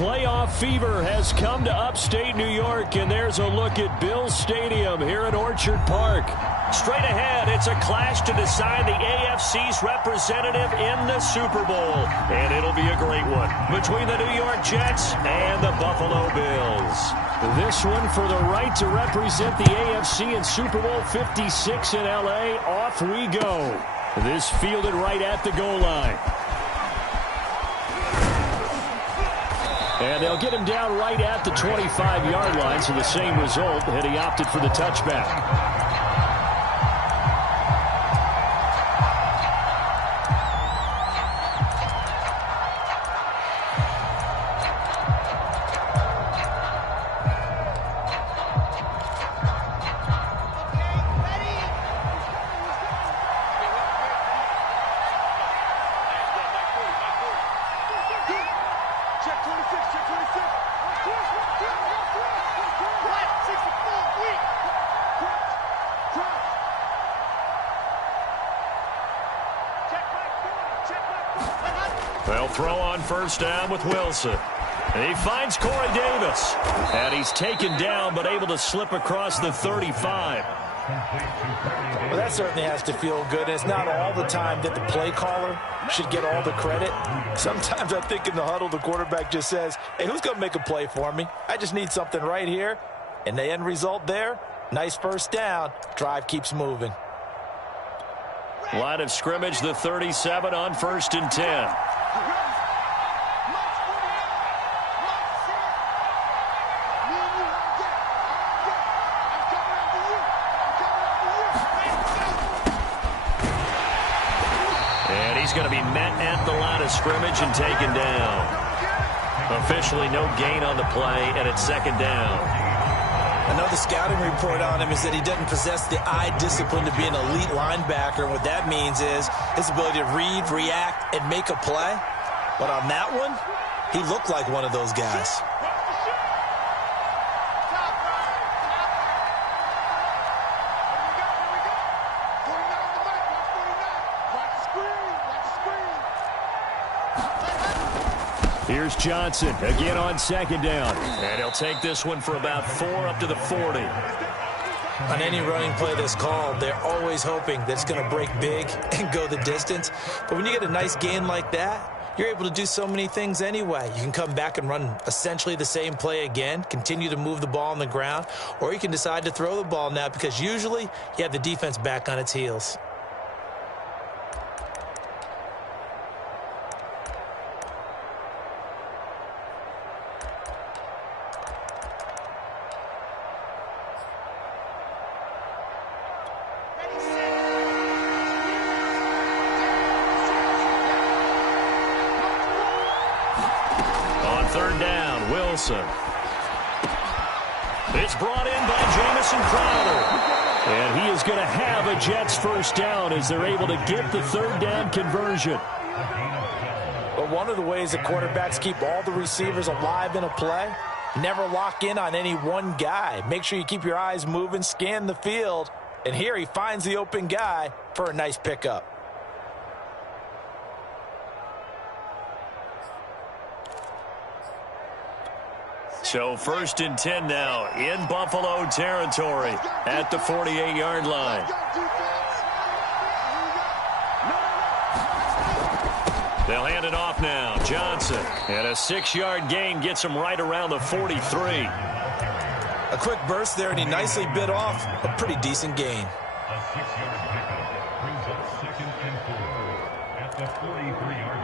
Playoff fever has come to upstate New York, and there's a look at Bills Stadium here at Orchard Park. Straight ahead, it's a clash to decide the AFC's representative in the Super Bowl. And it'll be a great one between the New York Jets and the Buffalo Bills. This one for the right to represent the AFC in Super Bowl 56 in L.A. Off we go. This fielded right at the goal line. And they'll get him down right at the 25-yard line, so the same result, and he opted for the touchback. They'll throw on first down with Wilson. He finds Corey Davis. And he's taken down but able to slip across the 35. Well, that certainly has to feel good. It's not all the time that the play caller should get all the credit. Sometimes I think in the huddle the quarterback just says, hey, who's going to make a play for me? I just need something right here. And the end result there, nice first down. Drive keeps moving. Line of scrimmage, the 37 on 1st and 10. And he's going to be met at the line of scrimmage and taken down. Officially no gain on the play, and it's 2nd down. Another scouting report on him is that he doesn't possess the eye discipline to be an elite linebacker. And what that means is his ability to read, react, and make a play. But on that one, he looked like one of those guys. Here's Johnson again on 2nd down. And he'll take this one for about 4 up to the 40. On any running play that's called, they're always hoping that it's going to break big and go the distance. But when you get a nice gain like that, you're able to do so many things anyway. You can come back and run essentially the same play again, continue to move the ball on the ground, or you can decide to throw the ball now because usually you have the defense back on its heels. It's brought in by Jamison Crowder. And he is going to have a Jets first down as they're able to get the 3rd down conversion. But one of the ways that quarterbacks keep all the receivers alive in a play, never lock in on any one guy. Make sure you keep your eyes moving, scan the field. And here he finds the open guy for a nice pickup. So 1st and 10 now in Buffalo territory at the 48-yard line. They'll hand it off now. Johnson. And a 6-yard gain gets him right around the 43. A quick burst there, and he nicely bit off a pretty decent gain. A 6-yard pickup brings up 2nd and 4 at the 43-yard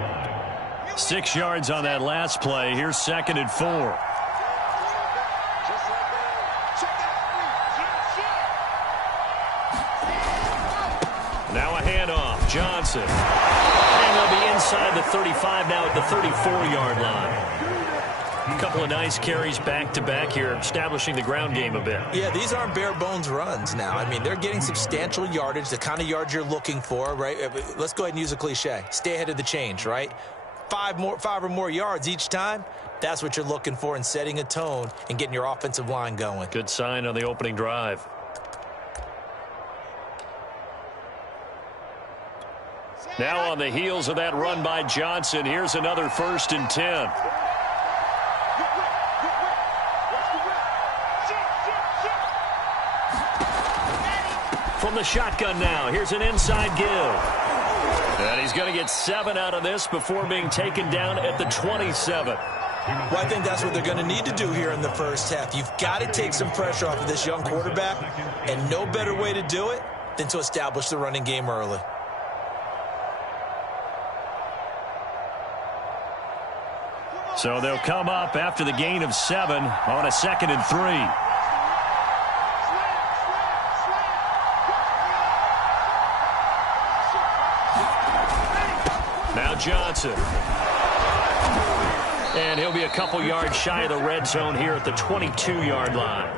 line. 6 yards on that last play. Here's 2nd and 4. Now a handoff. Johnson. And they'll be inside the 35 now at the 34-yard line. A couple of nice carries back-to-back here, establishing the ground game a bit. Yeah, these aren't bare-bones runs now. I mean, they're getting substantial yardage, the kind of yards you're looking for, right? Let's go ahead and use a cliche. Stay ahead of the change, right? 5 or more yards each time. That's what you're looking for in setting a tone and getting your offensive line going. Good sign on the opening drive. Now on the heels of that run by Johnson, here's another 1st and 10. from the shotgun now. Here's an inside give. And he's going to get 7 out of this before being taken down at the 27. Well, I think that's what they're going to need to do here in the first half. You've got to take some pressure off of this young quarterback, and no better way to do it than to establish the running game early. So they'll come up after the gain of 7 on a 2nd and 3. Now Johnson. And he'll be a couple yards shy of the red zone here at the 22-yard line.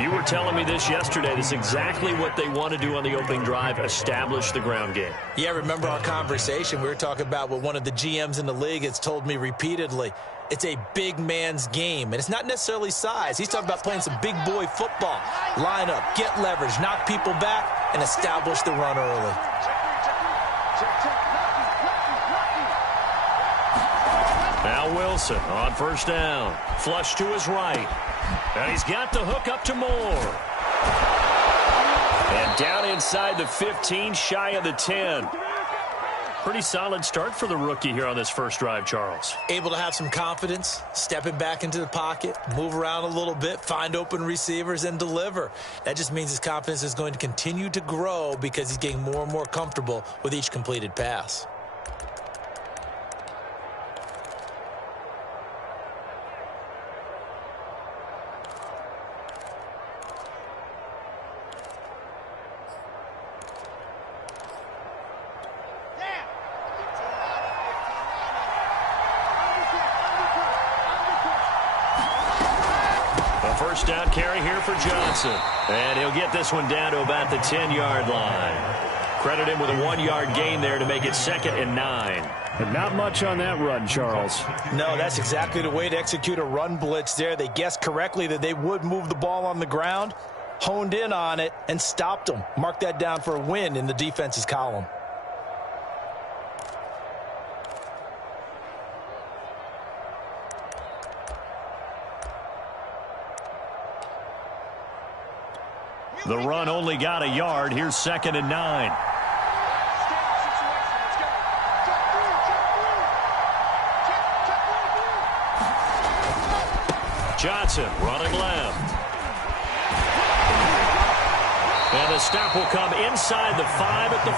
You were telling me this yesterday. This is exactly what they want to do on the opening drive, establish the ground game. Yeah, remember our conversation? We were talking about what one of the GMs in the league has told me repeatedly. It's a big man's game, and it's not necessarily size. He's talking about playing some big boy football. Line up, get leverage, knock people back, and establish the run early. Now Wilson on first down. Flush to his right. And he's got the hook up to Moore. And down inside the 15, shy of the 10. Pretty solid start for the rookie here on this first drive, Charles. Able to have some confidence, stepping back into the pocket, move around a little bit, find open receivers, and deliver. That just means his confidence is going to continue to grow because he's getting more and more comfortable with each completed pass. First down carry here for Johnson. And he'll get this one down to about the 10-yard line. Credit him with a 1-yard gain there to make it 2nd and 9. But not much on that run, Charles. No, that's exactly the way to execute a run blitz there. They guessed correctly that they would move the ball on the ground, honed in on it, and stopped them. Mark that down for a win in the defense's column. The run only got a yard. Here's 2nd and 9. Johnson running left. And the stop will come inside the 5 at the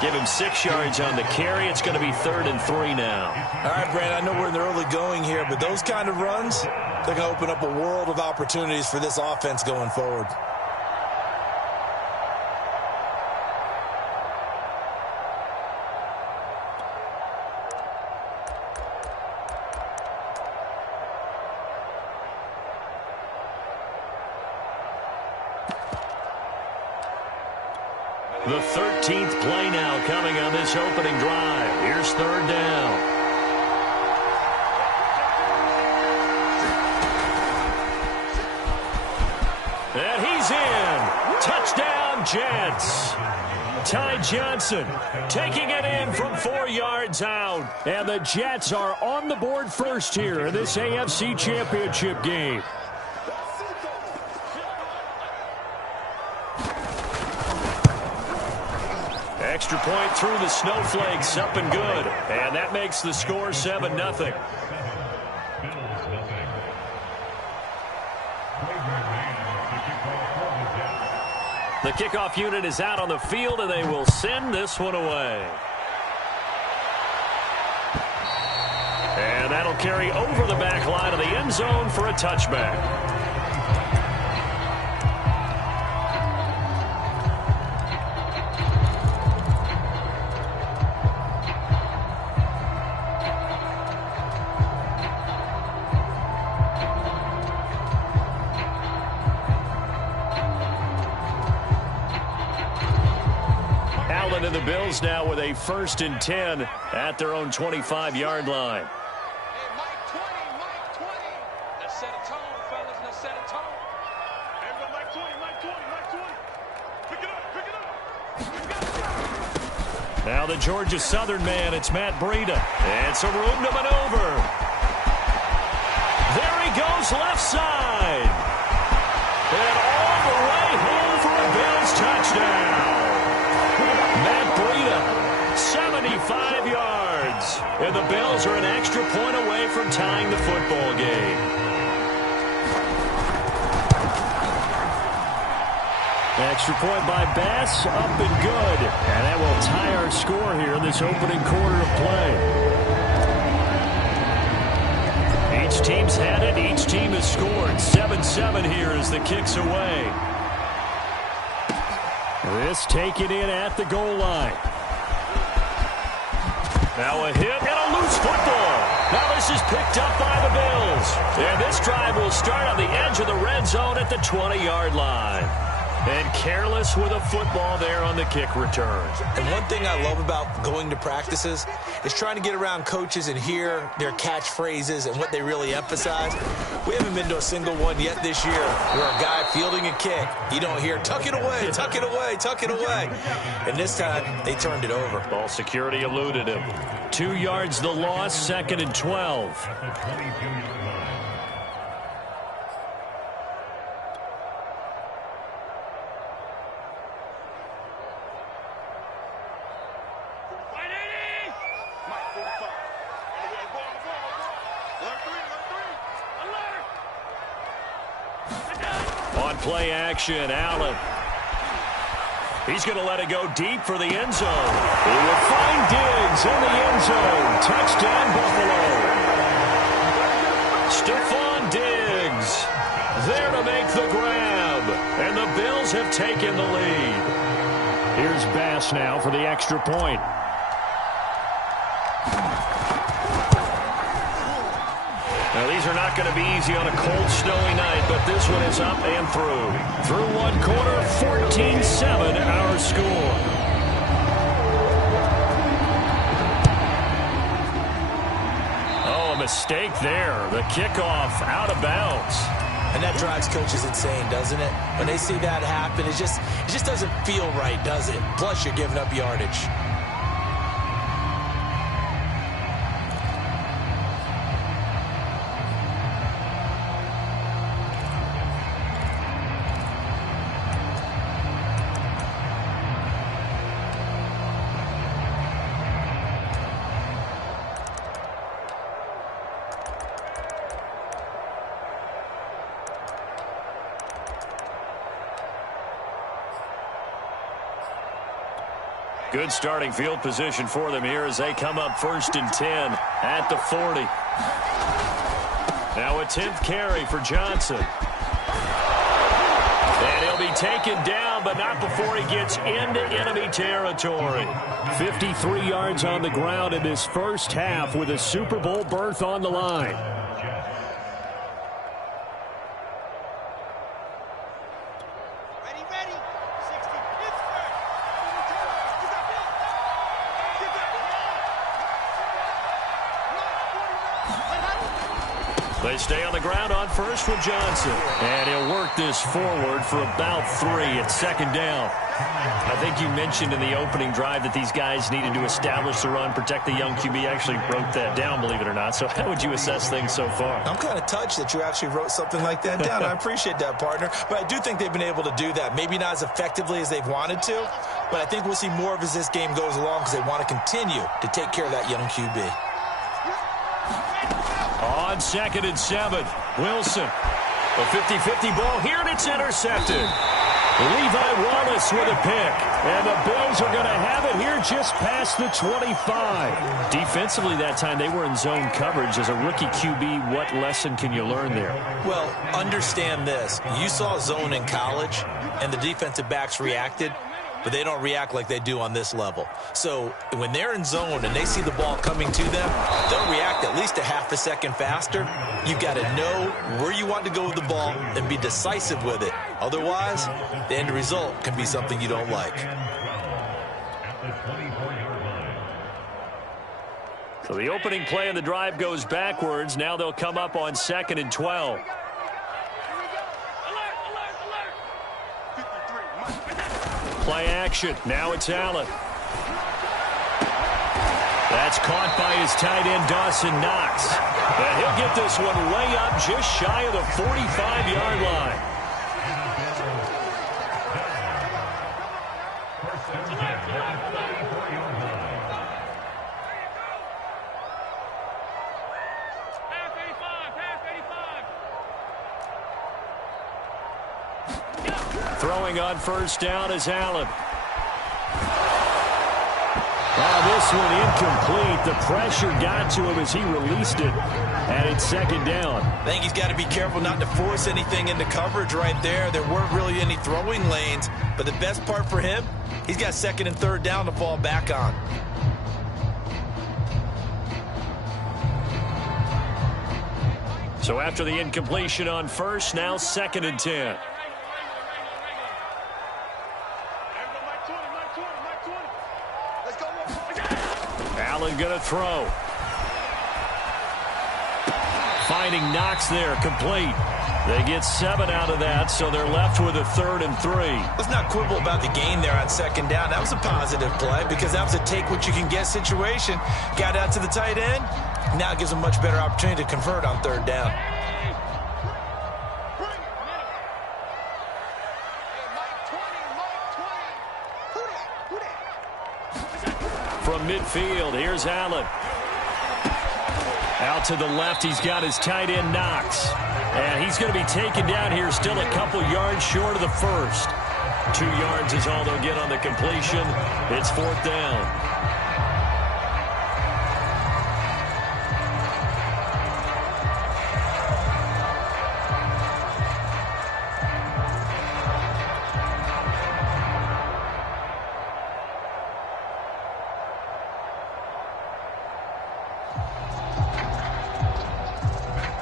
4. Give him 6 yards on the carry. It's going to be 3rd and 3 now. All right, Brandon, I know we're in the early going here, but those kind of runs, they're going to open up a world of opportunities for this offense going forward. The 13th play now coming on this opening drive. Here's 3rd down. And he's in. Touchdown, Jets. Ty Johnson taking it in from 4 yards out. And the Jets are on the board first here in this AFC Championship game. Extra point through the snowflakes, up and good. And that makes the score 7-0. The kickoff unit is out on the field, and they will send this one away. And that'll carry over the back line of the end zone for a touchback. And the Bills now with a 1st and 10 at their own 25-yard line. Hey, Mike 20, Mike 20. Let's set a tone, fellas. Let's set a tone. Everybody, Mike 20, Mike 20, Mike 20. Pick it up, pick it up. Now the Georgia Southern man, it's Matt Breida. And some room to maneuver. There he goes left side. And all the way home for a big 5 yards. And the Bills are an extra point away from tying the football game. Extra point by Bass, up and good. And that will tie our score here in this opening quarter of play. Each team's had it. Each team has scored. 7-7 here as the kick's away. This taken in at the goal line. Now a hit and a loose football. Now this is picked up by the Bills. And this drive will start on the edge of the red zone at the 20-yard line. And careless with a football there on the kick return. And one thing I love about going to practices is trying to get around coaches and hear their catchphrases and what they really emphasize. We haven't been to a single one yet this year where a guy fielding a kick, you don't hear, tuck it away, tuck it away, tuck it away. And this time, they turned it over. Ball security eluded him. 2 yards the loss, 2nd and 12. At the 22-yard line. On play action, Allen. He's going to let it go deep for the end zone. He will find Diggs in the end zone. Touchdown, Buffalo. Stephon Diggs there to make the grab. And the Bills have taken the lead. Here's Bass now for the extra point. Now, these are not going to be easy on a cold, snowy night, but this one is up and through. Through one quarter, 14-7 our score. Oh, a mistake there. The kickoff out of bounds. And that drives coaches insane, doesn't it? When they see that happen, it just doesn't feel right, does it? Plus, you're giving up yardage. Good starting field position for them here as they come up 1st and 10 at the 40. Now a 10th carry for Johnson. And he'll be taken down, but not before he gets into enemy territory. 53 yards on the ground in this first half with a Super Bowl berth on the line. They stay on the ground on first with Johnson. And he'll work this forward for about 3 at 2nd down. I think you mentioned in the opening drive that these guys needed to establish the run, protect the young QB. I actually wrote that down, believe it or not. So how would you assess things so far? I'm kind of touched that you actually wrote something like that down. I appreciate that, partner. But I do think they've been able to do that. Maybe not as effectively as they've wanted to, but I think we'll see more of as this game goes along because they want to continue to take care of that young QB. On 2nd and 7, Wilson. A 50-50 ball here, and it's intercepted. Levi Wallace with a pick. And the Bills are going to have it here just past the 25. Defensively that time, they were in zone coverage. As a rookie QB, what lesson can you learn there? Well, understand this. You saw zone in college, and the defensive backs reacted, but they don't react like they do on this level. So when they're in zone and they see the ball coming to them, they'll react at least a half a second faster. You've got to know where you want to go with the ball and be decisive with it. Otherwise, the end result can be something you don't like. So the opening play of the drive goes backwards. Now they'll come up on 2nd and 12. Play action. Now it's Allen. That's caught by his tight end, Dawson Knox. And he'll get this one way up just shy of the 45-yard line. Throwing on first down is Allen. This one incomplete. The pressure got to him as he released it, and it's second down. I think he's got to be careful not to force anything into coverage right there. There weren't really any throwing lanes, but the best part for him, he's got second and third down to fall back on. So after the incompletion on first, now second and 10. Allen going to throw. Finding Knox there, complete. They get 7 out of that, so they're left with a 3rd and 3. Let's not quibble about the gain there on second down. That was a positive play because that was a take-what-you-can-get situation. Got out to the tight end. Now it gives them a much better opportunity to convert on third down. From midfield, here's Allen. Out to the left, he's got his tight end Knox. And he's going to be taken down here, still a couple yards short of the first. 2 yards is all they'll get on the completion. It's 4th down.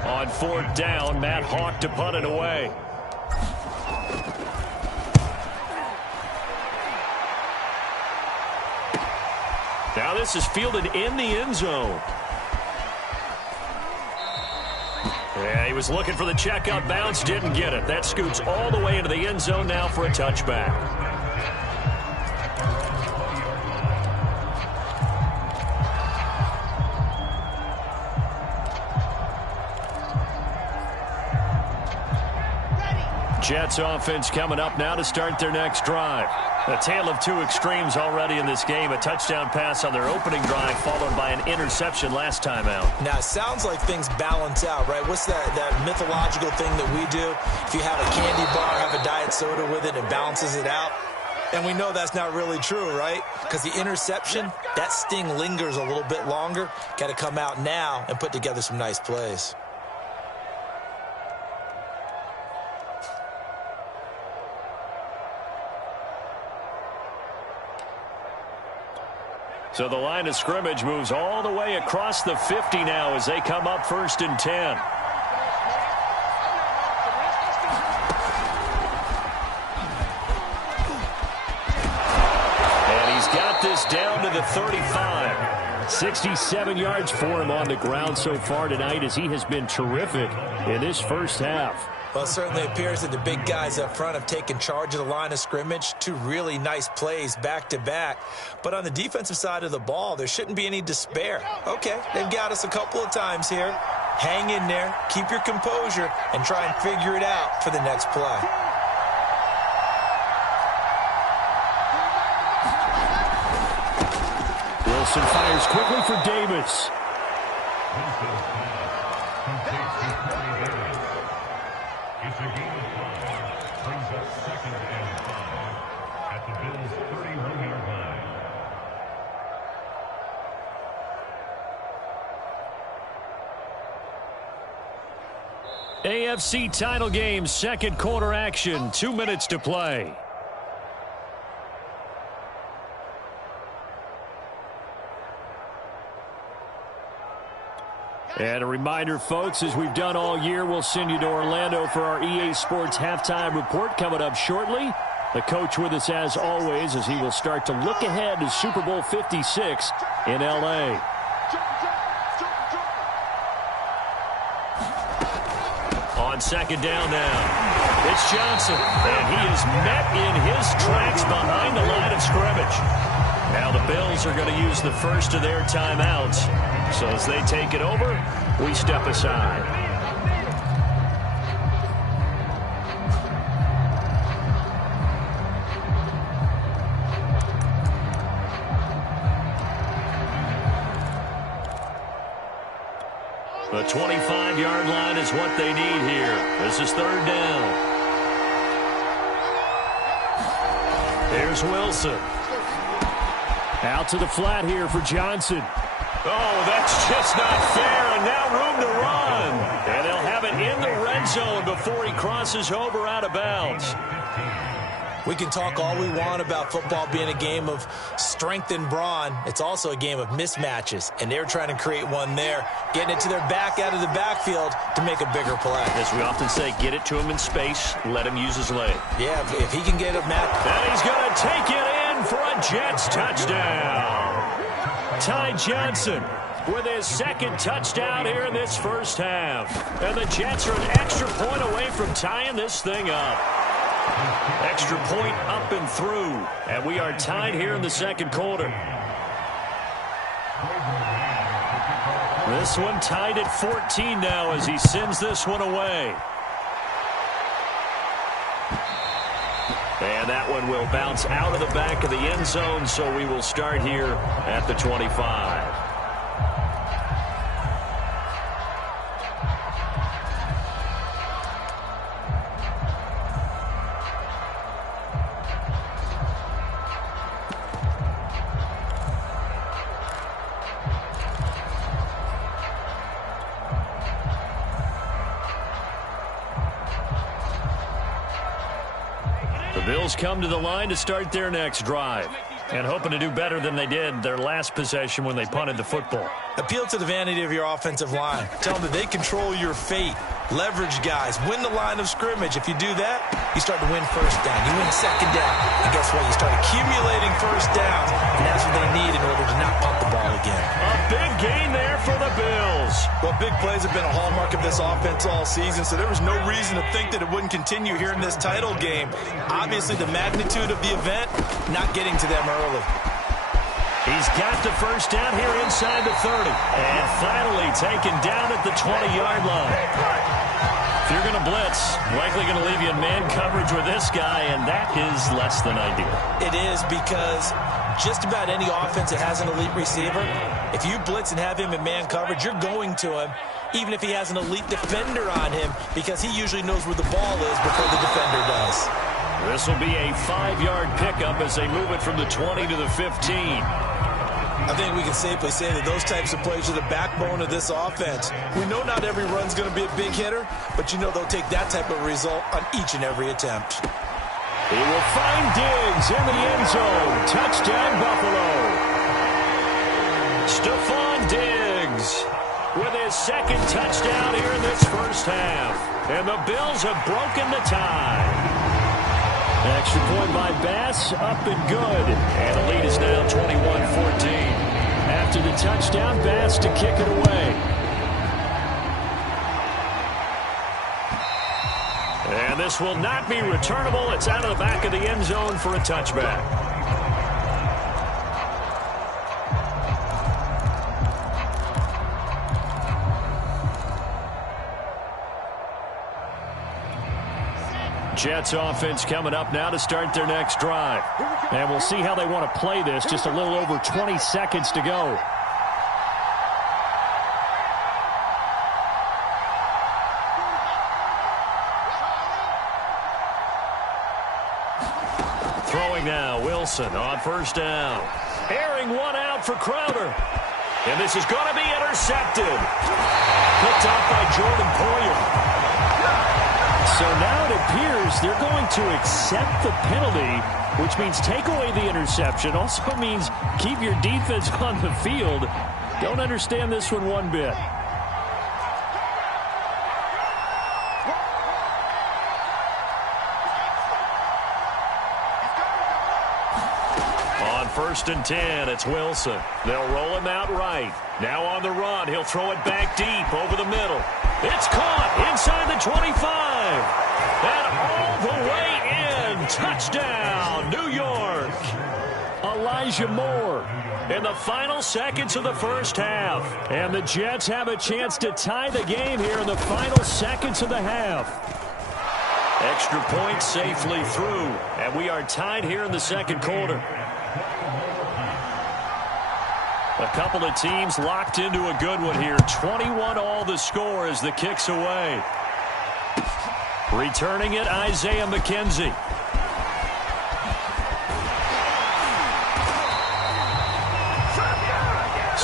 On 4th down, Matt Hawk to punt it away. Now this is fielded in the end zone. Yeah, he was looking for the checkout bounce, didn't get it. That scoots all the way into the end zone now for a touchback. Jets offense coming up now to start their next drive. A tale of two extremes already in this game. A touchdown pass on their opening drive followed by an interception last time out. Now, it sounds like things balance out, right? What's that mythological thing that we do? If you have a candy bar, have a diet soda with it, it balances it out. And we know that's not really true, right? Because the interception, that sting lingers a little bit longer. Got to come out now and put together some nice plays. So the line of scrimmage moves all the way across the 50 now as they come up 1st and 10. And he's got this down to the 35. 67 yards for him on the ground so far tonight as he has been terrific in this first half. Well, it certainly appears that the big guys up front have taken charge of the line of scrimmage. 2 really nice plays back-to-back. But on the defensive side of the ball, there shouldn't be any despair. Okay, they've got us a couple of times here. Hang in there, keep your composure, and try and figure it out for the next play. Wilson fires quickly for Davis. It's a game of 5. Brings up 2nd and 5 at the Bills' 31-yard line. AFC title game, second quarter action. 2 minutes to play. And a reminder, folks, as we've done all year, we'll send you to Orlando for our EA Sports halftime report coming up shortly. The coach with us as always as he will start to look ahead to Super Bowl 56 in L.A. On second down now, it's Johnson, and he is met in his tracks behind the line of scrimmage. Now the Bills are going to use the first of their timeouts. So as they take it over, we step aside. The 25-yard line is what they need here. This is 3rd down. Here's Wilson. Out to the flat here for Johnson. Oh, that's just not fair, and now room to run. And they'll have it in the red zone before he crosses over out of bounds. We can talk all we want about football being a game of strength and brawn. It's also a game of mismatches, and they're trying to create one there, getting it to their back out of the backfield to make a bigger play. As we often say, get it to him in space, let him use his leg. Yeah, if he can get a match. And he's going to take it in for a Jets touchdown. Ty Johnson with his second touchdown here in this first half. And the Jets are an extra point away from tying this thing up. Extra point up and through. And we are tied here in the second quarter. This one tied at 14 now as he sends this one away. And that one will bounce out of the back of the end zone, so we will start here at the 25. Bills come to the line to start their next drive and hoping to do better than they did their last possession when they punted the football. Appeal to the vanity of your offensive line. Tell them that they control your fate. Leverage guys. Win the line of scrimmage. If you do that, you start to win first down. You win second down. And guess what? You start accumulating first downs. And that's what they need in order to not punt the ball again. A big gain there for the Bills. Well, big plays have been a hallmark of this offense all season, so there was no reason to think that it wouldn't continue here in this title game. Obviously, the magnitude of the event not getting to them early. He's got the first down here inside the 30. And finally taken down at the 20-yard line. If you're going to blitz, likely going to leave you in man coverage with this guy, and that is less than ideal. It is because just about any offense that has an elite receiver, if you blitz and have him in man coverage, you're going to him, even if he has an elite defender on him, because he usually knows where the ball is before the defender does. This will be a 5-yard pickup as they move it from the 20 to the 15. I think we can safely say that those types of plays are the backbone of this offense. We know not every run's going to be a big hitter, but you know they'll take that type of result on each and every attempt. He will find Diggs in the end zone. Touchdown, Buffalo. Stephon Diggs with his second touchdown here in this first half. And the Bills have broken the tie. Extra point by Bass, up and good. And the lead is now 21-14. After the touchdown, Bass to kick it away. And this will not be returnable. It's out of the back of the end zone for a touchback. Jets offense coming up now to start their next drive. And we'll see how they want to play this. Just a little over 20 seconds to go. Throwing now, Wilson on first down. Airing one out for Crowder. And this is going to be intercepted. Picked off by Jordan Poyer. So now it appears they're going to accept the penalty, which means take away the interception. Also means keep your defense on the field. Don't understand this one bit. On 1st and 10, it's Wilson. They'll roll him out right. Now on the run, he'll throw it back deep over the middle. It's caught inside the 25. And all the way in. Touchdown, New York. Elijah Moore in the final seconds of the first half. And the Jets have a chance to tie the game here in the final seconds of the half. Extra point safely through. And we are tied here in the second quarter. A couple of teams locked into a good one here. 21-all the score as the kick's away. Returning it, Isaiah McKenzie.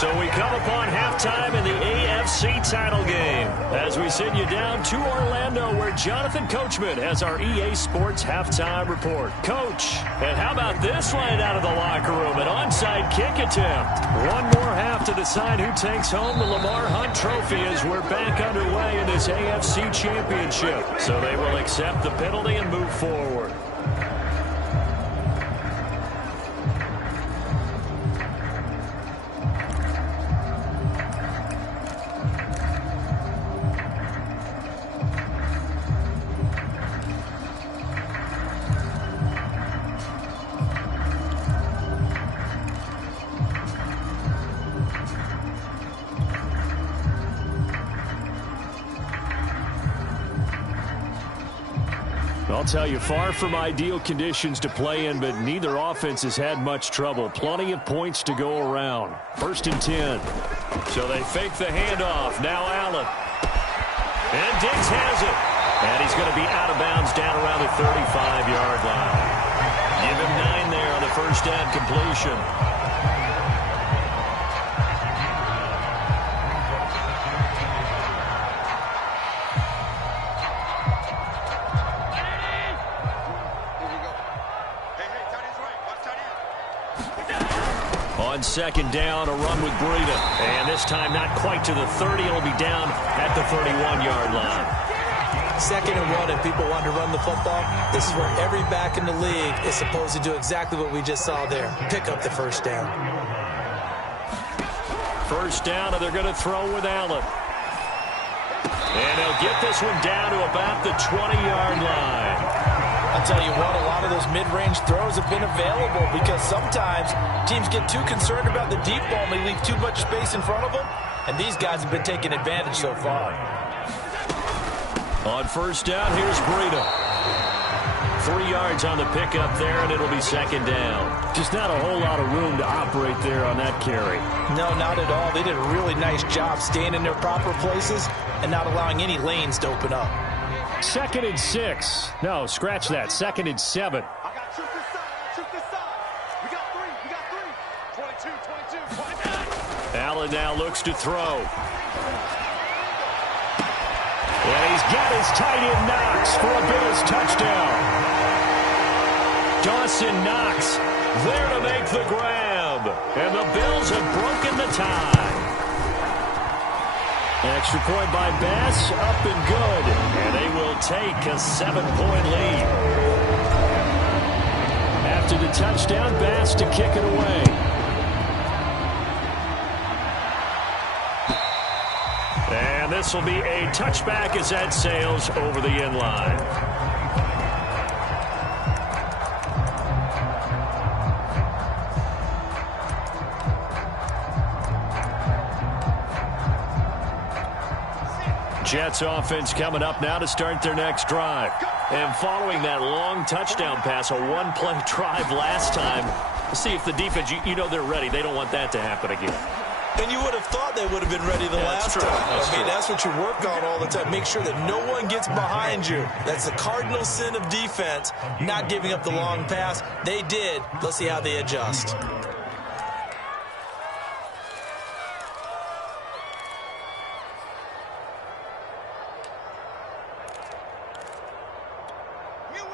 So we come upon halftime in the AFC title game as we send you down to Orlando where Jonathan Coachman has our EA Sports halftime report. Coach, and how about this right out of the locker room? An onside kick attempt. One more half to decide who takes home the Lamar Hunt Trophy as we're back underway in this AFC Championship. So they will accept the penalty and move forward. I'll tell you, far from ideal conditions to play in, but neither offense has had much trouble. Plenty of points to go around. 1st and 10. So they fake the handoff. Now Allen. And Diggs has it. And he's going to be out of bounds down around the 35-yard line. Give him 9 there on the first down completion. On 2nd down, a run with Breida. And this time not quite to the 30. It'll be down at the 31-yard line. 2nd and 1, and people want to run the football. This is where every back in the league is supposed to do exactly what we just saw there. Pick up the first down. 1st down, and they're going to throw with Allen. And they'll get this one down to about the 20-yard line. I'll tell you what, a lot of those mid-range throws have been available because sometimes teams get too concerned about the deep ball and they leave too much space in front of them, and these guys have been taking advantage so far. On 1st down, here's Breida. 3 yards on the pickup there, and it'll be 2nd down. Just not a whole lot of room to operate there on that carry. No, not at all. They did a really nice job staying in their proper places and not allowing any lanes to open up. 2nd and 6. No, scratch that. 2nd and 7. I got shoot this side. Shoot this side. We got 3. We got 3. 22, 22, 22. Allen now looks to throw. And he's got his tight end Knox for a Bills touchdown. Dawson Knox there to make the grab. And the Bills have broken the tie. Extra point by Bass, up and good. And they will take a 7-point lead. After the touchdown, Bass to kick it away. And this will be a touchback as that sails over the end line. Jets offense coming up now to start their next drive. And following that long touchdown pass, a one-play drive last time, let's see if the defense, you know they're ready. They don't want that to happen again. And you would have thought they would have been ready the last time. I mean, that's what you work on all the time. Make sure that no one gets behind you. That's the cardinal sin of defense, not giving up the long pass. They did. Let's see how they adjust.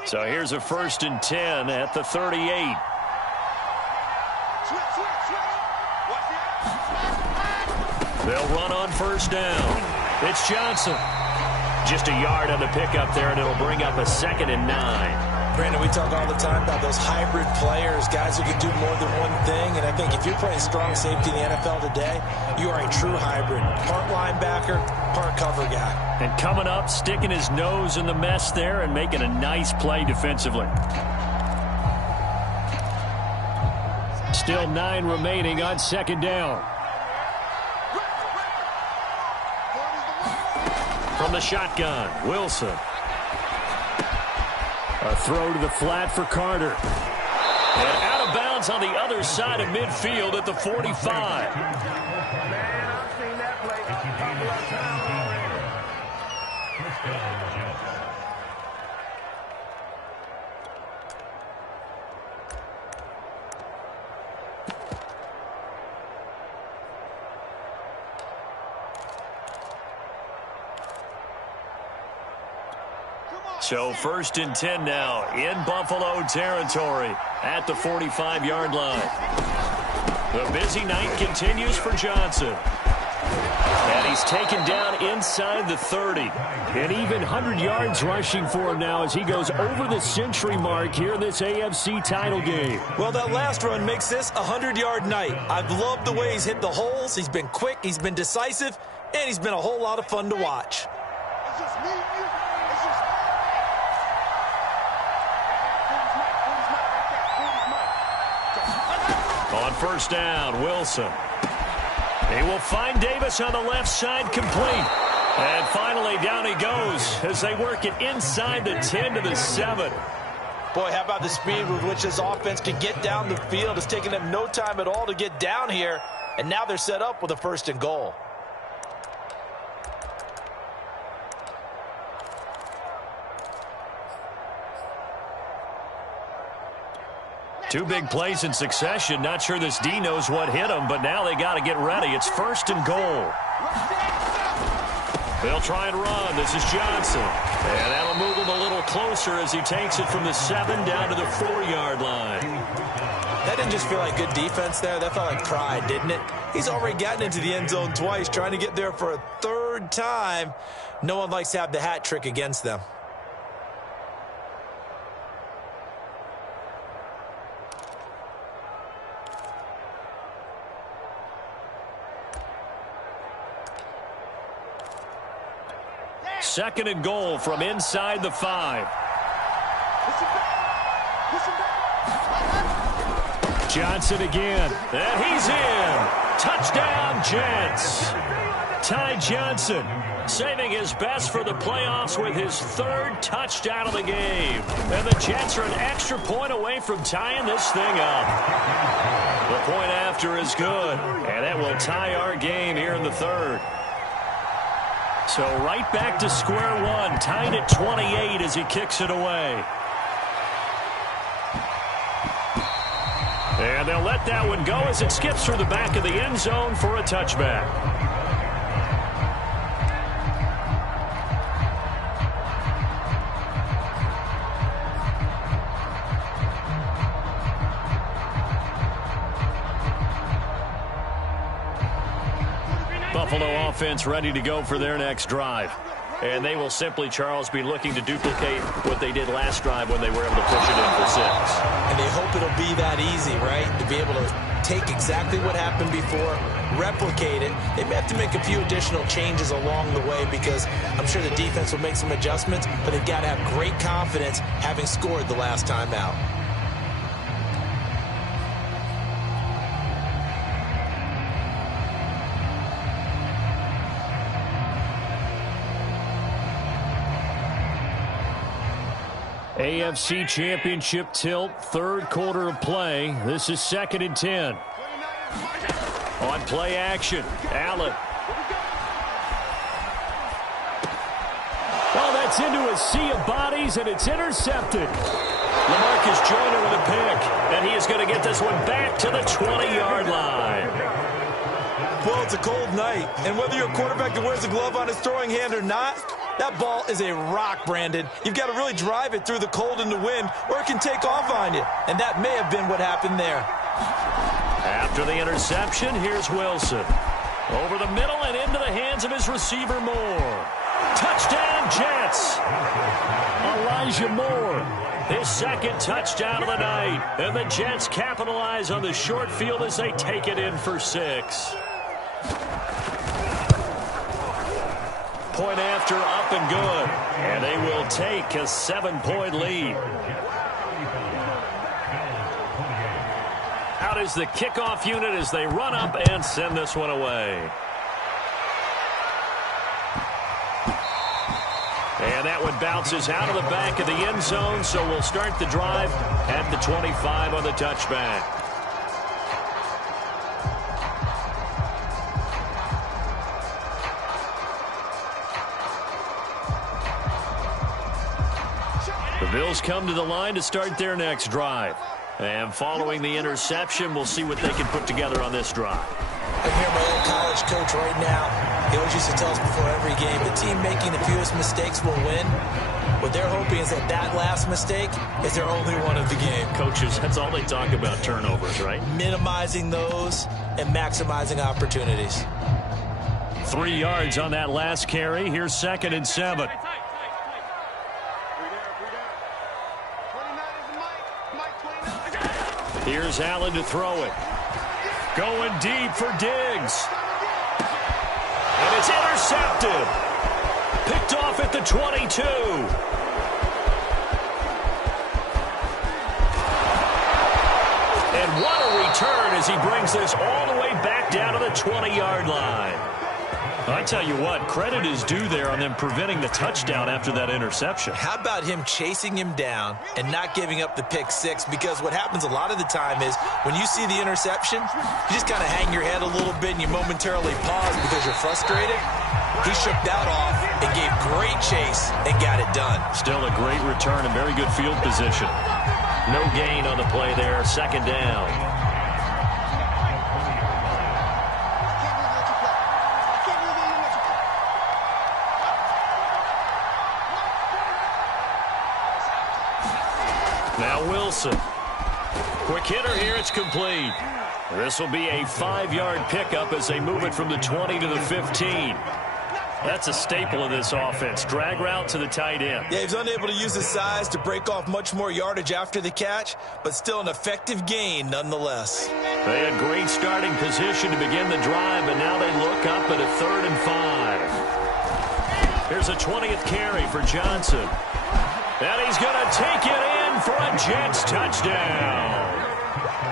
So here's a 1st and 10 at the 38. They'll run on 1st down. It's Johnson. Just a yard on the pickup there, and it'll bring up a 2nd and 9. Brandon, we talk all the time about those hybrid players, guys who can do more than one thing. And I think if you're playing strong safety in the NFL today, you are a true hybrid. Part linebacker, part cover guy. And coming up, sticking his nose in the mess there and making a nice play defensively. Still 9 remaining on 2nd down. From the shotgun, Wilson. A throw to the flat for Carter. And out of bounds on the other side of midfield at the 45. So 1st and 10 now in Buffalo territory at the 45-yard line. The busy night continues for Johnson. And he's taken down inside the 30. And even 100 yards rushing for him now as he goes over the century mark here in this AFC title game. Well, that last run makes this a 100-yard night. I've loved the way he's hit the holes. He's been quick, he's been decisive, and he's been a whole lot of fun to watch. On 1st down, Wilson. He will find Davis on the left side, complete. And finally, down he goes as they work it inside the 10 to the 7. Boy, how about the speed with which this offense can get down the field? It's taken them no time at all to get down here, and now they're set up with a 1st and goal. Two big plays in succession. Not sure this D knows what hit him, but now they got to get ready. It's 1st and goal. They'll try and run. This is Johnson. And that'll move him a little closer as he takes it from the 7 down to the 4-yard line. That didn't just feel like good defense there. That felt like pride, didn't it? He's already gotten into the end zone twice, trying to get there for a 3rd time. No one likes to have the hat trick against them. Second and goal from inside the 5. Johnson again. And he's in. Touchdown, Jets. Ty Johnson saving his best for the playoffs with his 3rd touchdown of the game. And the Jets are an extra point away from tying this thing up. The point after is good. And that will tie our game here in the 3rd. So right back to square one, tied at 28 as he kicks it away. And they'll let that one go as it skips through the back of the end zone for a touchback. Buffalo offense ready to go for their next drive. And they will simply, Charles, be looking to duplicate what they did last drive when they were able to push it in for 6. And they hope it'll be that easy, right? To be able to take exactly what happened before, replicate it. They may have to make a few additional changes along the way because I'm sure the defense will make some adjustments, but they've got to have great confidence having scored the last time out. AFC Championship tilt, 3rd quarter of play. This is 2nd and 10. On play action, Allen. Well, that's into a sea of bodies, and it's intercepted. LaMarcus Joyner with a pick, and he is going to get this one back to the 20-yard line. Well, it's a cold night, and whether you're a quarterback that wears a glove on his throwing hand or not, that ball is a rock, Brandon. You've got to really drive it through the cold and the wind, or it can take off on you. And that may have been what happened there. After the interception, here's Wilson. Over the middle and into the hands of his receiver, Moore. Touchdown, Jets. Elijah Moore, his 2nd touchdown of the night. And the Jets capitalize on the short field as they take it in for 6. Point after, up and good. And they will take a 7-point lead. Out is the kickoff unit as they run up and send this one away. And that one bounces out of the back of the end zone, so we'll start the drive at the 25 on the touchback. The Bills come to the line to start their next drive. And following the interception, we'll see what they can put together on this drive. I hear my old college coach right now. He always used to tell us before every game, the team making the fewest mistakes will win. What they're hoping is that that last mistake is their only one of the game. Coaches, that's all they talk about, turnovers, right? Minimizing those and maximizing opportunities. 3 yards on that last carry. Here's 2nd and 7. Here's Allen to throw it. Going deep for Diggs. And it's intercepted. Picked off at the 22. And what a return as he brings this all the way back down to the 20-yard line. I tell you what, credit is due there on them preventing the touchdown after that interception. How about him chasing him down and not giving up the pick six? Because what happens a lot of the time is when you see the interception, you just kind of hang your head a little bit and you momentarily pause because you're frustrated. He shook that off and gave great chase and got it done. Still a great return and very good field position. No gain on the play there, 2nd down. Now Wilson. Quick hitter here, it's complete. This will be a 5-yard pickup as they move it from the 20 to the 15. That's a staple of this offense. Drag route to the tight end. Yeah, he's unable to use his size to break off much more yardage after the catch, but still an effective gain nonetheless. They had great starting position to begin the drive, but now they look up at a 3rd and 5. Here's a 20th carry for Johnson. And he's going to take it in for a Jets touchdown.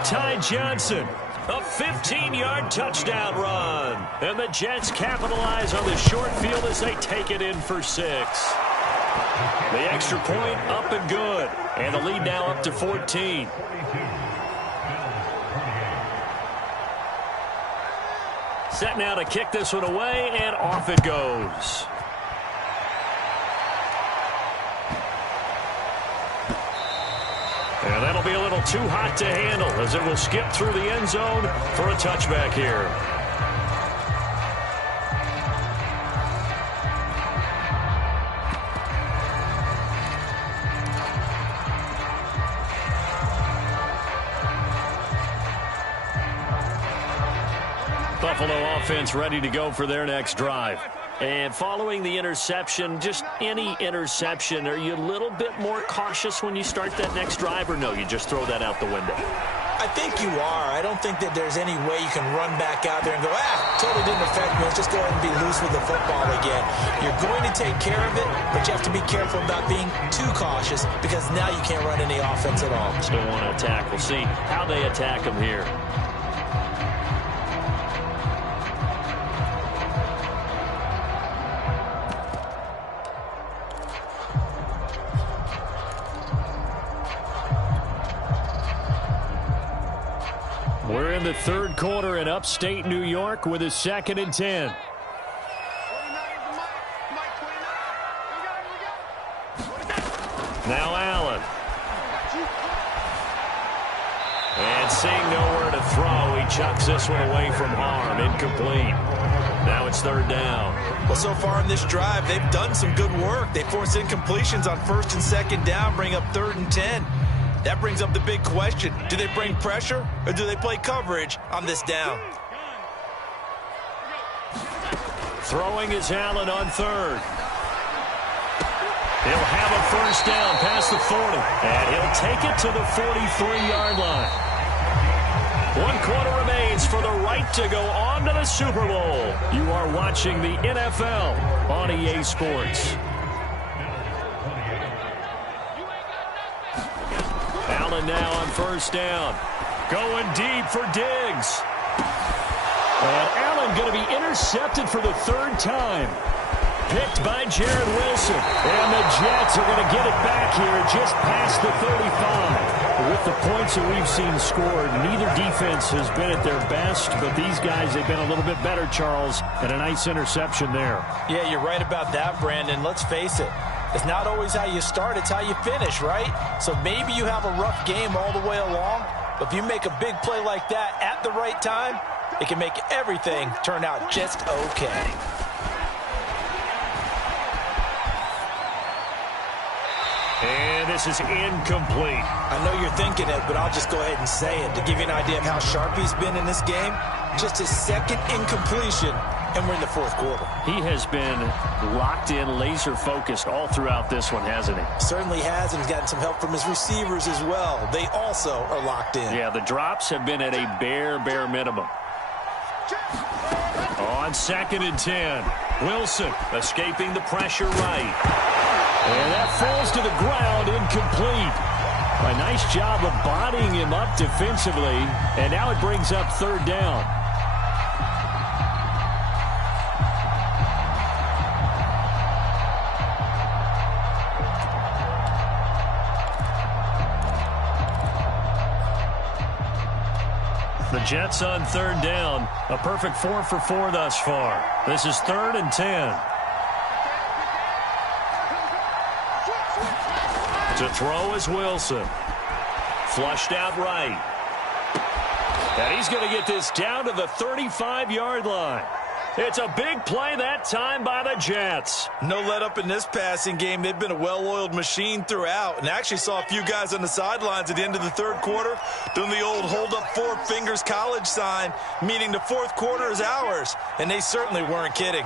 Ty Johnson, a 15-yard touchdown run. And the Jets capitalize on the short field as they take it in for 6. The extra point up and good. And the lead now up to 14. Set now to kick this one away, and off it goes. And that'll be a little too hot to handle as it will skip through the end zone for a touchback here. Buffalo offense ready to go for their next drive. And following the interception, just any interception, are you a little bit more cautious when you start that next drive, or no, you just throw that out the window? I think you are. I don't think that there's any way you can run back out there and go, totally didn't affect me. Let's just go ahead and be loose with the football again. You're going to take care of it, but you have to be careful about being too cautious because now you can't run any offense at all. Still want to attack. We'll see how they attack them here. We're in the 3rd quarter in upstate New York with a 2nd and 10. Now Allen. And seeing nowhere to throw, he chucks this one away from harm. Incomplete. Now it's 3rd down. Well, so far in this drive, they've done some good work. They forced incompletions on 1st and 2nd down, bring up 3rd and 10. That brings up the big question. Do they bring pressure or do they play coverage on this down? Throwing is Allen on 3rd. He'll have a 1st down past the 40. And he'll take it to the 43-yard line. 1 quarter remains for the right to go on to the Super Bowl. You are watching the NFL on EA Sports. Allen now on 1st down. Going deep for Diggs. And Allen going to be intercepted for the 3rd time. Picked by Jared Wilson. And the Jets are going to get it back here just past the 35. With the points that we've seen scored, neither defense has been at their best, but these guys, they've been a little bit better, Charles, and a nice interception there. Yeah, you're right about that, Brandon. Let's face it. It's not always how you start, it's how you finish, right? So maybe you have a rough game all the way along, but if you make a big play like that at the right time, it can make everything turn out just okay. And this is incomplete. I know you're thinking it, but I'll just go ahead and say it. To give you an idea of how sharp he's been in this game, just his second incompletion, and we're in the fourth quarter. He has been locked in, laser-focused all throughout this one, hasn't he? Certainly has, and he's gotten some help from his receivers as well. They also are locked in. Yeah, the drops have been at a bare minimum. On 2nd and 10, Wilson escaping the pressure right. And that falls to the ground, incomplete. A nice job of bodying him up defensively, and now it brings up 3rd down. The Jets on 3rd down. A perfect 4 for 4 thus far. This is 3rd and 10. To throw is Wilson. Flushed out right. And he's going to get this down to the 35-yard line. It's a big play that time by the Jets. No let up in this passing game. They've been a well-oiled machine throughout. And actually saw a few guys on the sidelines at the end of the 3rd quarter doing the old hold up 4 fingers college sign, meaning the 4th quarter is ours. And they certainly weren't kidding.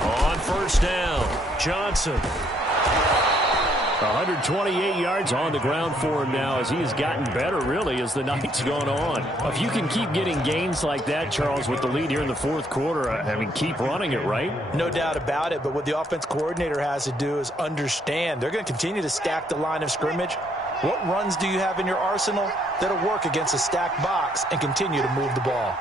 On 1st down, Johnson. 128 yards on the ground for him now as he has gotten better, really, as the night's gone on. If you can keep getting gains like that, Charles, with the lead here in the 4th quarter, I mean, keep running it, right? No doubt about it, but what the offense coordinator has to do is understand. They're going to continue to stack the line of scrimmage. What runs do you have in your arsenal that'll work against a stacked box and continue to move the ball?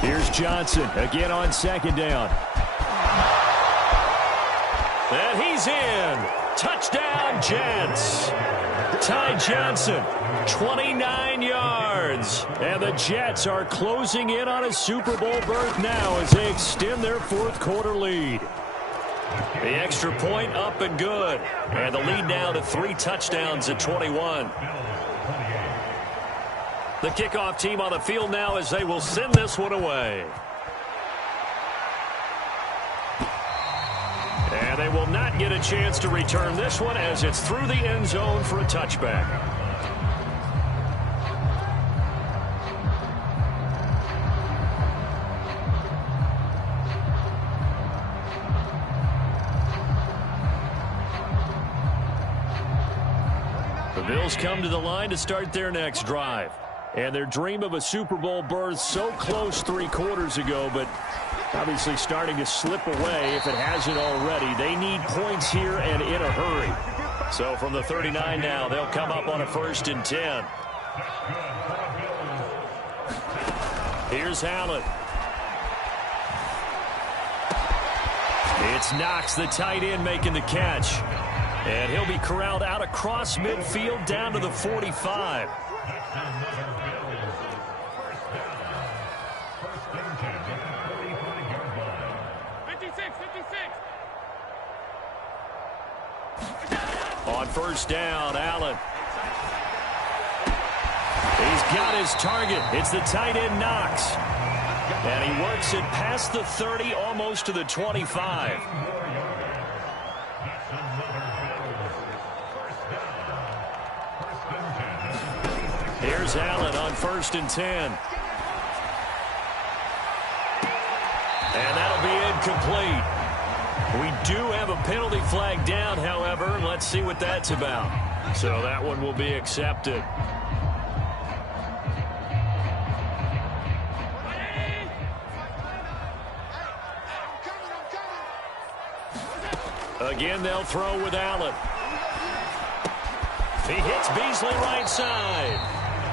Here's Johnson again on 2nd down. And he's in. Touchdown, Jets. Ty Johnson, 29 yards. And the Jets are closing in on a Super Bowl berth now as they extend their 4th quarter lead. The extra point up and good. And the lead now to 3 touchdowns at 21. The kickoff team on the field now as they will send this one away. And they will not get a chance to return this one as it's through the end zone for a touchback. The Bills come to the line to start their next drive. And their dream of a Super Bowl berth so close 3 quarters ago, but obviously starting to slip away if it hasn't already. They need points here and in a hurry. So from the 39 now, they'll come up on a 1st and 10. Here's Allen. It's Knox, the tight end, making the catch. And he'll be corralled out across midfield down to the 45. On 1st down, Allen. He's got his target. It's the tight end, Knox. And he works it past the 30, almost to the 25. Here's Allen on 1st and 10. And that'll be incomplete. We do have a penalty flag down, however. Let's see what that's about. So that one will be accepted. Again, they'll throw with Allen. He hits Beasley right side.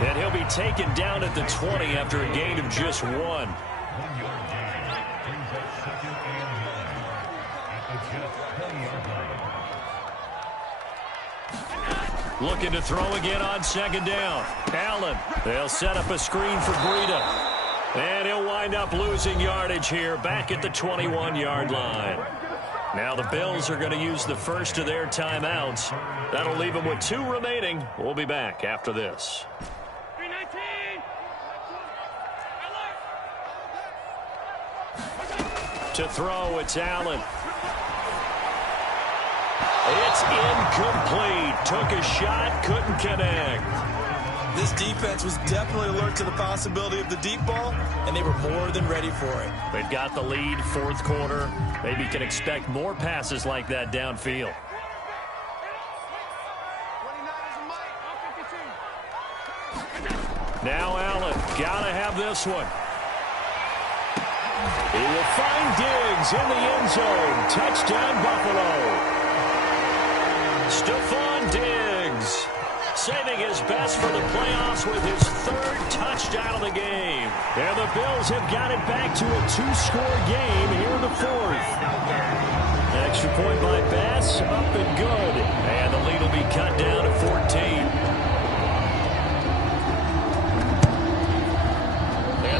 And he'll be taken down at the 20 after a gain of just 1. Looking to throw again on 2nd down. Allen. They'll set up a screen for Breida. And he'll wind up losing yardage here back at the 21-yard line. Now the Bills are going to use the first of their timeouts. That'll leave them with 2 remaining. We'll be back after this. 319. To throw, it's Allen. It's incomplete. Took a shot, couldn't connect. This defense was definitely alert to the possibility of the deep ball, and they were more than ready for it. They've got the lead, fourth quarter. Maybe can expect more passes like that downfield. Now Allen, gotta have this one. He will find Diggs in the end zone. Touchdown, Buffalo. Stephon Diggs saving his best for the playoffs with his third touchdown of the game. And the Bills have got it back to a two-score game here in the fourth. Extra point by Bass, up and good. And the lead will be cut down to 14.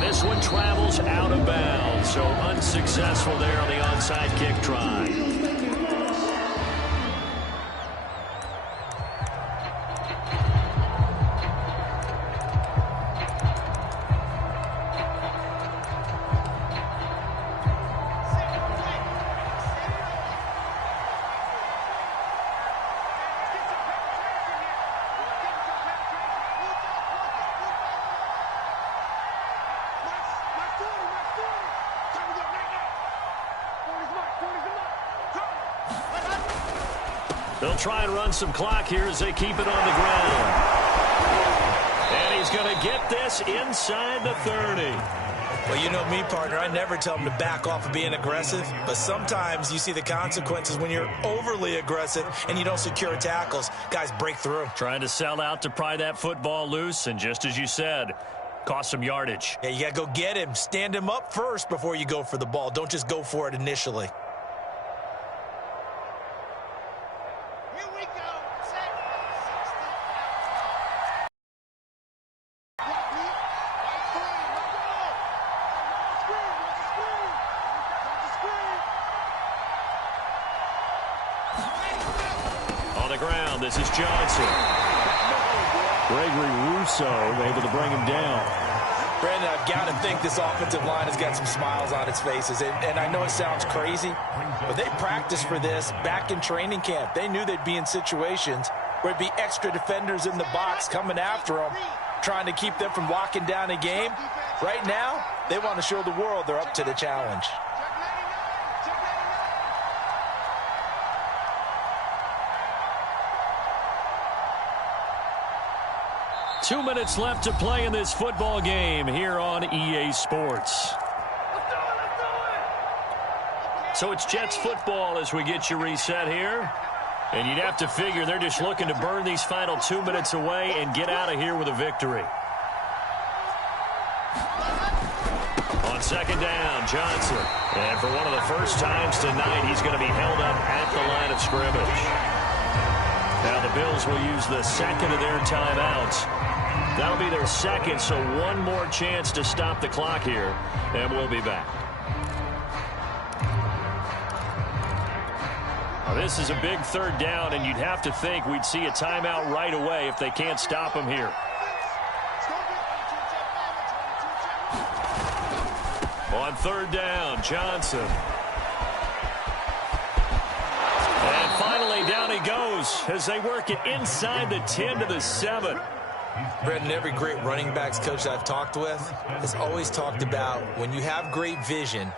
This one travels out of bounds, so unsuccessful there on the onside kick try. They'll try and run some clock here as they keep it on the ground. And he's going to get this inside the 30. Well, you know me, partner. I never tell them to back off of being aggressive. But sometimes you see the consequences when you're overly aggressive and you don't secure tackles. Guys break through. Trying to sell out to pry that football loose. And just as you said, cost some yardage. Yeah, you got to go get him. Stand him up first before you go for the ball. Don't just go for it initially. This is Johnson. Gregory Rousseau able to bring him down. Brandon, I've got to think this offensive line has got some smiles on its faces. And I know it sounds crazy, but they practiced for this back in training camp. They knew they'd be in situations where it'd be extra defenders in the box coming after them, trying to keep them from locking down a game. Right now, they want to show the world they're up to the challenge. 2 minutes left to play in this football game here on EA Sports. So it's Jets football as we get you reset here. And you'd have to figure they're just looking to burn these final 2 minutes away and get out of here with a victory. On second down, Johnson. And for one of the first times tonight, he's going to be held up at the line of scrimmage. Now the Bills will use the second of their timeouts. That'll be their second, so one more chance to stop the clock here, and we'll be back. Now this is a big third down, and you'd have to think we'd see a timeout right away if they can't stop him here. On third down, Johnson. And finally, down he goes as they work it inside the 10 to the 7. Brendan, every great running backs coach I've talked with has always talked about when you have great vision,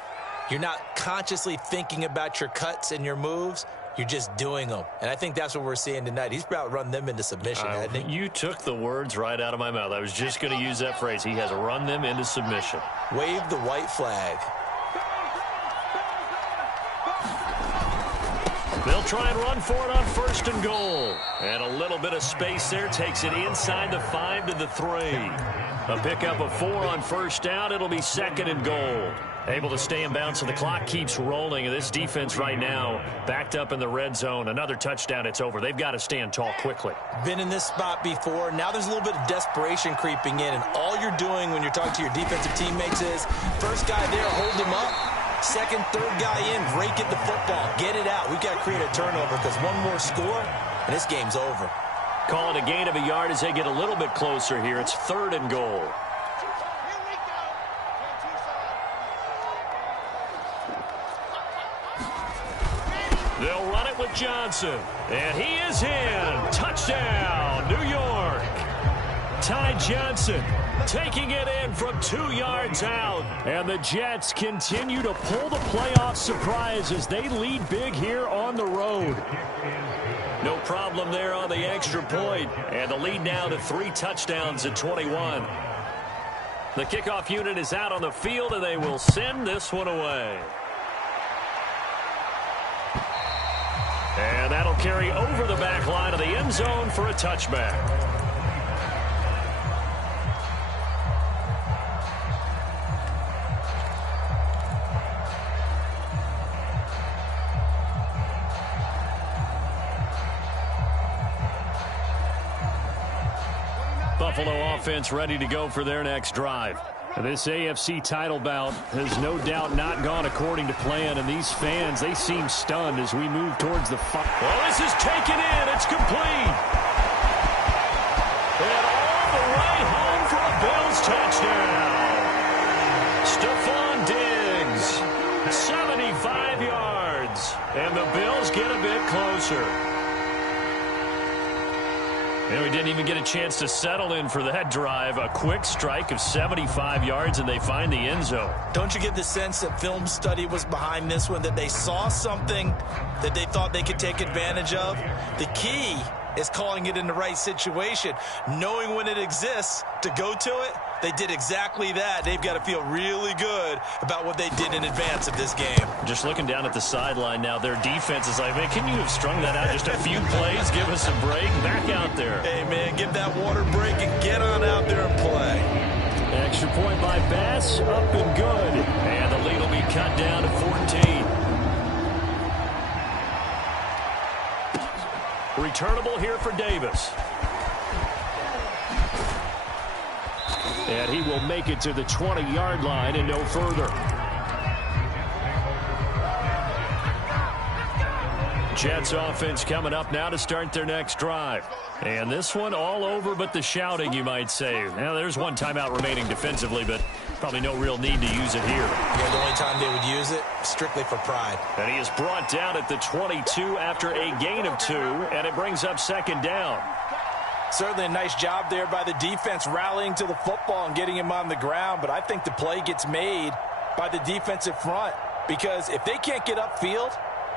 you're not consciously thinking about your cuts and your moves. You're just doing them. And I think that's what we're seeing tonight. He's about run them into submission, hasn't he? You took the words right out of my mouth. I was just going to use that phrase. He has run them into submission. Wave the white flag. They'll try and run for it on first and goal. And a little bit of space there takes it inside the 5 to the 3. A pickup of 4 on first down. It'll be second and goal. Able to stay in bounds, so the clock keeps rolling. And this defense right now backed up in the red zone. Another touchdown, it's over. They've got to stand tall quickly. Been in this spot before. Now there's a little bit of desperation creeping in. And all you're doing when you're talking to your defensive teammates is, first guy there, hold him up. Second, third guy in, rake at the football. Get it out. We've got to create a turnover because one more score, and this game's over. Call it a gain of a yard as they get a little bit closer here. It's third and goal. Johnson. And he is in. Touchdown, New York. Ty Johnson taking it in from 2 yards out. And the Jets continue to pull the playoff surprise as they lead big here on the road. No problem there on the extra point. And the lead now to 3 touchdowns at 21. The kickoff unit is out on the field, and they will send this one away. And that'll carry over the back line of the end zone for a touchback. Buffalo offense ready to go for their next drive. This AFC title bout has no doubt not gone according to plan, and these fans, they seem stunned as we move towards the final. Well, this is taken in. It's complete. And all the way home for a Bills touchdown. Stephon Diggs, 75 yards, and the Bills get a bit closer. And we didn't even get a chance to settle in for that drive. A quick strike of 75 yards, and they find the end zone. Don't you get the sense that film study was behind this one, that they saw something that they thought they could take advantage of? The key is calling it in the right situation, knowing when it exists to go to it. They did exactly that. They've got to feel really good about what they did in advance of this game. Just looking down at the sideline now, their defense is like, man, can you have strung that out just a few plays? Give us a break. Back out there. Hey, man, give that water break and get on out there and play. Extra point by Bass, up and good. And the lead will be cut down to 14. Returnable here for Davis. And he will make it to the 20-yard line and no further. Jets offense coming up now to start their next drive. And this one all over but the shouting, you might say. Now, there's one timeout remaining defensively, but probably no real need to use it here. Yeah, the only time they would use it, strictly for pride. And he is brought down at the 22 after a gain of 2, and it brings up second down. Certainly a nice job there by the defense rallying to the football and getting him on the ground, but I think the play gets made by the defensive front because if they can't get upfield,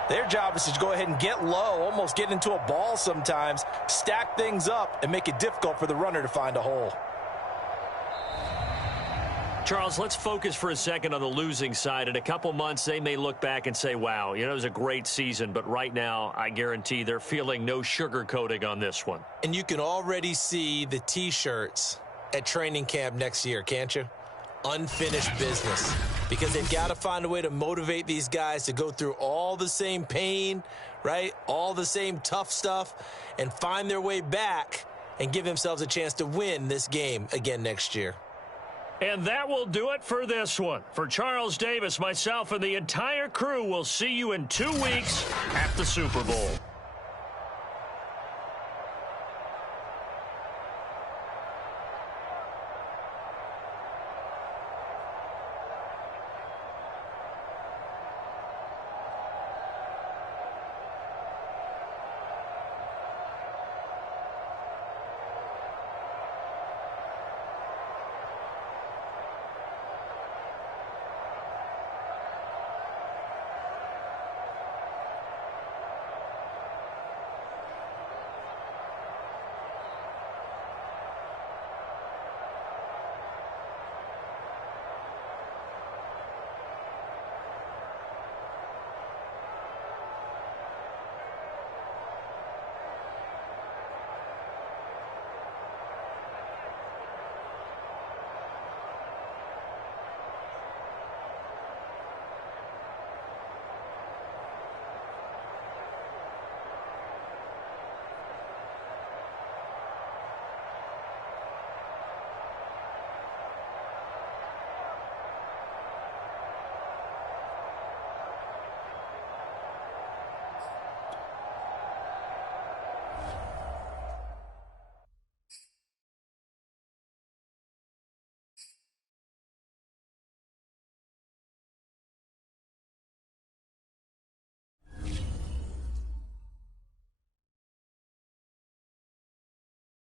their job is to go ahead and get low, almost get into a ball sometimes, stack things up, and make it difficult for the runner to find a hole. Charles, let's focus for a second on the losing side. In a couple months, they may look back and say, wow, it was a great season. But right now, I guarantee they're feeling no sugarcoating on this one. And you can already see the T-shirts at training camp next year, can't you? Unfinished business. Because they've got to find a way to motivate these guys to go through all the same pain, right? All the same tough stuff, and find their way back and give themselves a chance to win this game again next year. And that will do it for this one. For Charles Davis, myself, and the entire crew, we'll see you in 2 weeks at the Super Bowl.